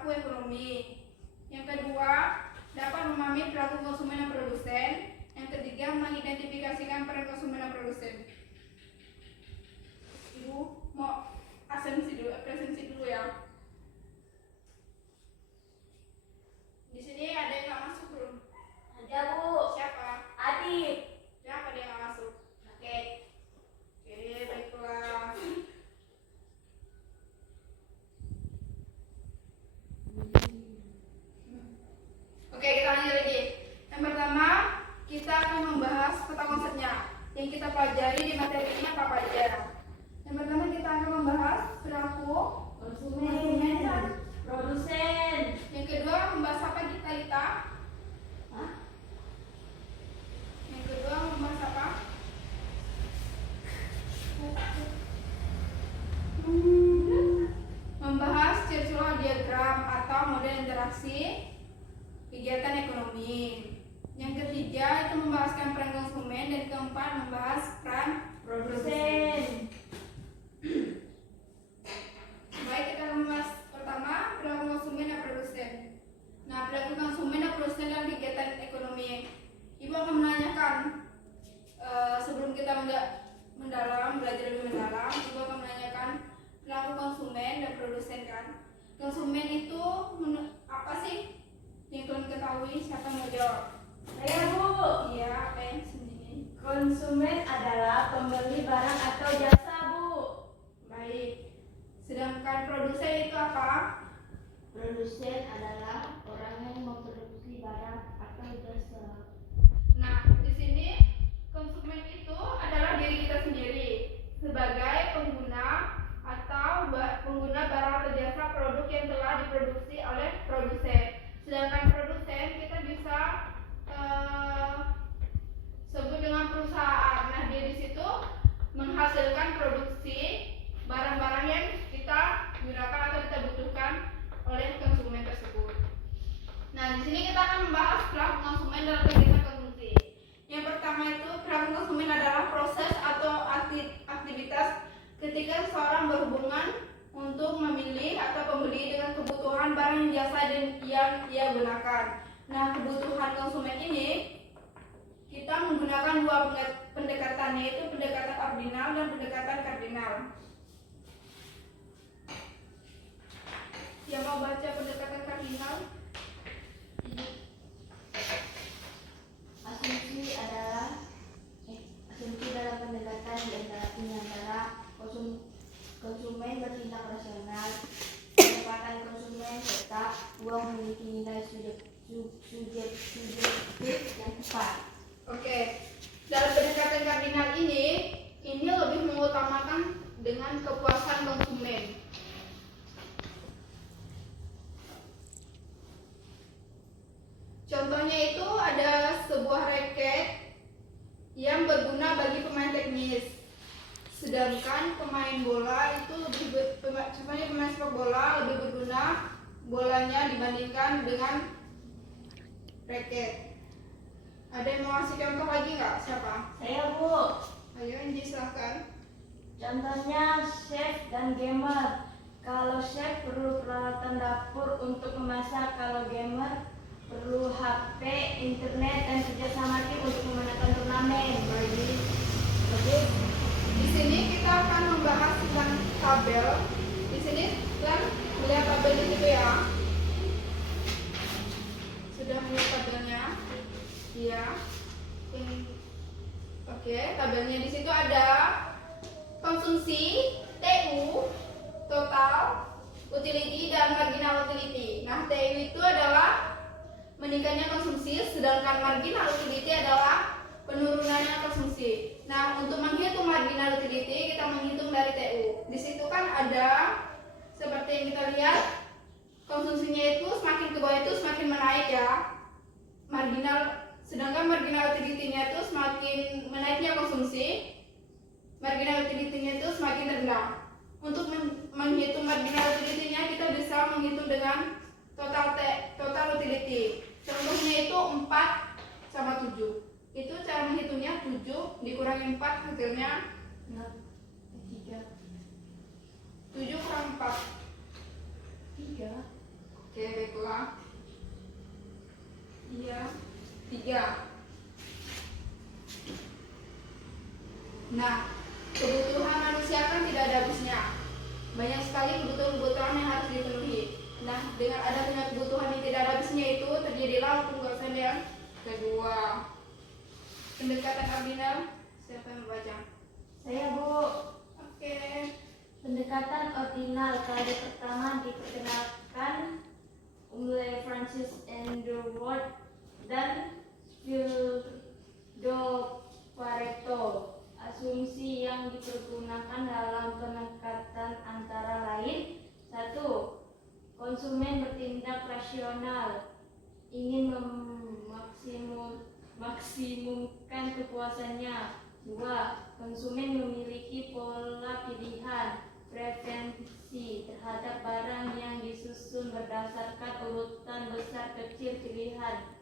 perilaku ekonomi. Yang kedua, dapat memahami perilaku konsumen dan produsen. Yang ketiga, mengidentifikasikan peran konsumen dan produsen. Ibu mau presensi dulu ya. Di sini ada yang nggak masuk belum? Ada, Bu. Siapa? Adit. Siapa dia nggak masuk? Oke, baiklah. Oke, kita lanjut lagi. Yang pertama, kita akan membahas peta konsepnya. Yang kita pelajari di materi ini apa aja? Yang pertama, kita akan membahas perilaku konsumen dan Produsen. yang kedua, membahas apa kita? Hah? Yang kedua, membahas apa? Membahas circular diagram atau model interaksi kegiatan ekonomi. Yang ketiga itu membahaskan peran konsumen, dan keempat membahas peran produsen. Baik, kita akan membahas pertama perilaku konsumen dan produsen. Nah, perilaku konsumen dan produsen dalam kegiatan ekonomi. Ibu akan menanyakan sebelum kita belajar lebih mendalam, ibu akan menanyakan perilaku konsumen dan produsen kan. Konsumen itu apa sih? Yang kalian ketahui, siapa yang mau jawab? Saya, Bu. Iya, apa yang sendiri? Konsumen adalah pembeli barang atau jasa, Bu. Baik. Sedangkan produsen itu apa? Produsen adalah orang yang memproduksi barang atau jasa. Nah, di sini konsumen itu adalah diri kita sendiri sebagai pengguna atau pengguna barang atau jasa produk yang telah diproduksi oleh produsen. Sedangkan produsen kita bisa sebut dengan perusahaan. Nah, dia di situ menghasilkan produksi barang-barang yang kita gunakan atau kita butuhkan oleh konsumen tersebut. Nah, di sini kita akan membahas perilaku konsumen dalam kegiatan konsumsi. Yang pertama itu, perilaku konsumen adalah proses atau aktivitas ketika seseorang berhubungan untuk memilih atau membeli dengan kebutuhan barang jasa yang ia gunakan. Nah, kebutuhan konsumen ini kita menggunakan dua pendekatan, yaitu pendekatan ordinal dan pendekatan kardinal. Yang mau baca pendekatan kardinal? Asumsi dalam pendekatan di antara konsumen bertindak rasional. Pendekatan konsumen tetap uang memiliki nilai subjektif yang tepat. Oke, dalam pendekatan kardinal ini lebih mengutamakan dengan kepuasan konsumen. Contohnya itu ada sebuah raket yang berguna bagi pemain teknis. Sedangkan pemain bola itu contohnya pemain sepak bola lebih berguna bolanya dibandingkan dengan raket. Ada yang mau kasih contoh lagi nggak? Siapa? Saya, Bu. Ayo, Inji, silahkan. Contohnya chef dan gamer. Kalau chef perlu peralatan dapur untuk memasak, kalau gamer perlu HP, internet, dan kerjasama tim untuk memenangkan turnamen. Baik. Di sini kita akan membahas tentang tabel. Di sini kan melihat tabel di situ ya. Sudah melihat tabelnya? Iya. Oke, tabelnya di situ ada konsumsi, TU, total, utility, dan marginal utility. Nah, TU itu adalah meningkatnya konsumsi, sedangkan marginal utility adalah penurunannya konsumsi. Nah, untuk menghitung marginal utility kita menghitung dari TU. Di situ kan ada seperti yang kita lihat, konsumsinya itu semakin ke bawah itu semakin menaik ya. Sedangkan marginal utility-nya itu semakin menaiknya konsumsi, marginal utility-nya itu semakin rendah. Untuk menghitung marginal utility-nya kita bisa menghitung dengan total utility. Contohnya itu 4 sama 7. Itu cara menghitungnya 7 dikurangi 4 hasilnya 3. 7 kurang 4. 3. Oke, baiklah. Iya, 3. Nah, kebutuhan manusia kan tidak ada habisnya. Banyak sekali kebutuhan-kebutuhan yang harus dipenuhi. Nah, dengan adanya kebutuhan yang tidak ada habisnya itu terjadilah pembahasan yang kedua. Pendekatan ordinal, siapa yang membaca? Saya, Bu. Oke. Pendekatan ordinal kali pertama diperkenalkan oleh Francis Underwood dan Vildo Pareto. Asumsi yang dipergunakan dalam pendekatan antara lain: 1. Konsumen bertindak rasional, ingin maksimumkan kepuasannya. 2. Konsumen memiliki pola pilihan, preferensi terhadap barang yang disusun berdasarkan urutan besar kecil pilihan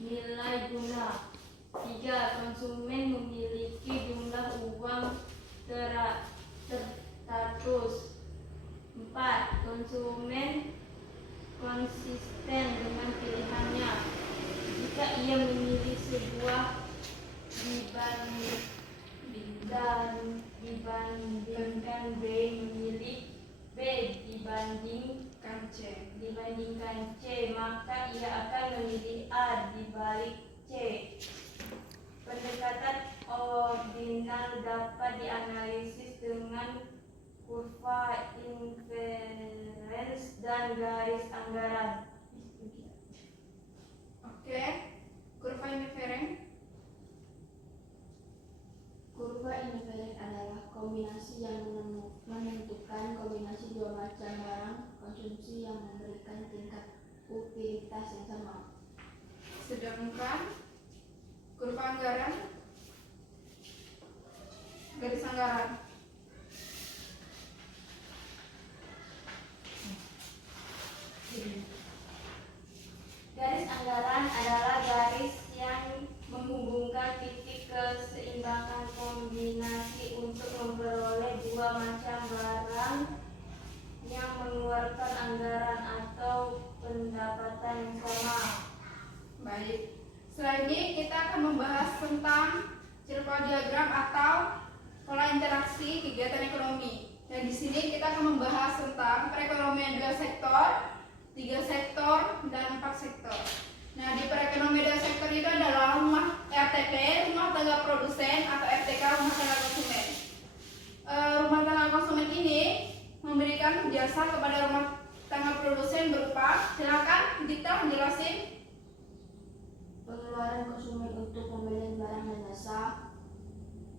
nilai guna. 3. Konsumen memiliki jumlah uang terstatus. 4. Konsumen konsisten dengan pilihannya. Jika ia memilih sebuah dibandingkan B memilih B dibandingkan C, maka ia akan memilih A dibalik C. Pendekatan ordinal dapat dianalisis dengan kurva inferensi dan garis anggaran. Oke. Kurva inferen. Kurva invariant adalah kombinasi yang menentukan kombinasi dua macam barang konsumsi yang memberikan tingkat utilitas yang sama. Sedangkan kurva anggaran, garis anggaran. Garis anggaran adalah garis yang menghubungkan titik keseimbangan kombinasi untuk memperoleh dua macam barang yang mengeluarkan anggaran atau pendapatan yang sama. Baik. Setelah ini kita akan membahas tentang circle diagram atau pola interaksi kegiatan ekonomi. Dan di sini kita akan membahas tentang perekonomian 2 sektor, 3 sektor, dan 4 sektor. Nah, di perekonomian 2 sektor itu adalah rumah RTP, rumah tangga produsen, atau RTK, rumah tangga konsumen. Rumah tangga konsumen ini memberikan jasa kepada rumah tangga produsen berupa, silakan Dita menjelasin. Pengeluaran konsumen untuk pembelian barang dan jasa,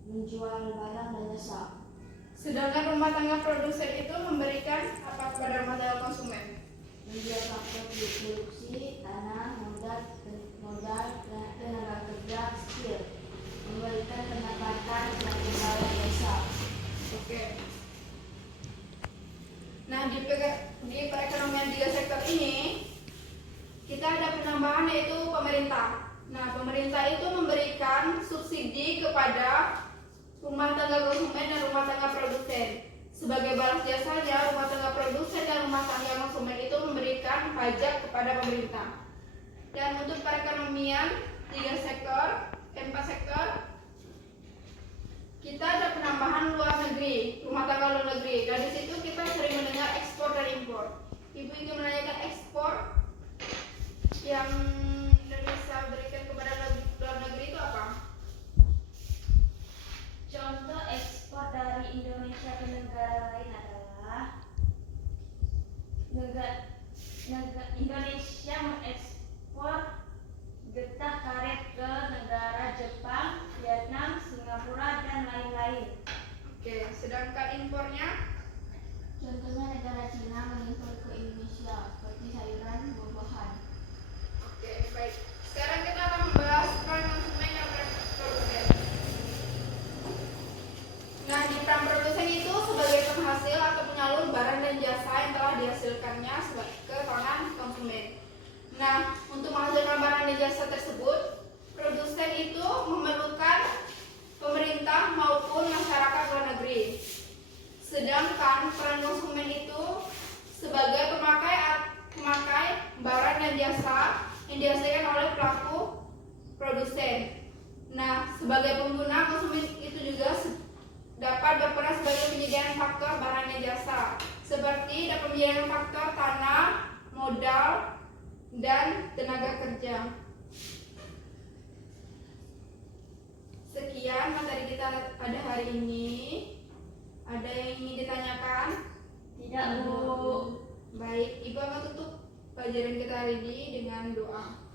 menjual barang dan jasa. Sedangkan rumah tangga produsen itu memberikan apa kepada rumah tangga konsumen? Menjual faktor produksi, tanah, modal, tenaga kerja, skill. Memberikan pendapatan dan pembayaran jasa. Oke. Nah, di perekonomian 3 sektor ini kita ada penambahan yaitu pemerintah. Nah, pemerintah itu memberikan subsidi kepada rumah tangga konsumen dan rumah tangga produsen. Sebagai balas jasanya, rumah tangga produsen dan rumah tangga konsumen itu memberikan pajak kepada pemerintah. Dan untuk perekonomian 4 sektor, kita ada penambahan luar negeri, rumah tangga luar negeri. Dan di situ kita sering mendengar ekspor dan impor. Ibu ingin menanyakan ekspor yang Indonesia berikan kepada luar negeri itu apa? Contoh ekspor dari Indonesia ke negara lain adalah Indonesia mengekspor getah karet ke negara Jepang, Vietnam, Singapura, dan lain-lain. Oke, sedangkan impornya? Contohnya negara Cina mengimpor ke Indonesia seperti sayuran, buah-buahan. Oke, baik. Sekarang kita akan membahas peran konsumen dan peran produsen. Nah, di peran produsen itu sebagai penghasil atau penyalur barang dan jasa yang telah dihasilkannya ke tangan konsumen. Nah, untuk menghasilkan barang dan jasa tersebut, produsen itu memerlukan pemerintah maupun masyarakat luar negeri. Sedangkan peran konsumen itu sebagai tenaga kerja. Sekian materi kita pada hari ini. Ada yang ingin ditanyakan? Tidak, Bu. Baik, Ibu akan tutup pelajaran kita hari ini dengan doa.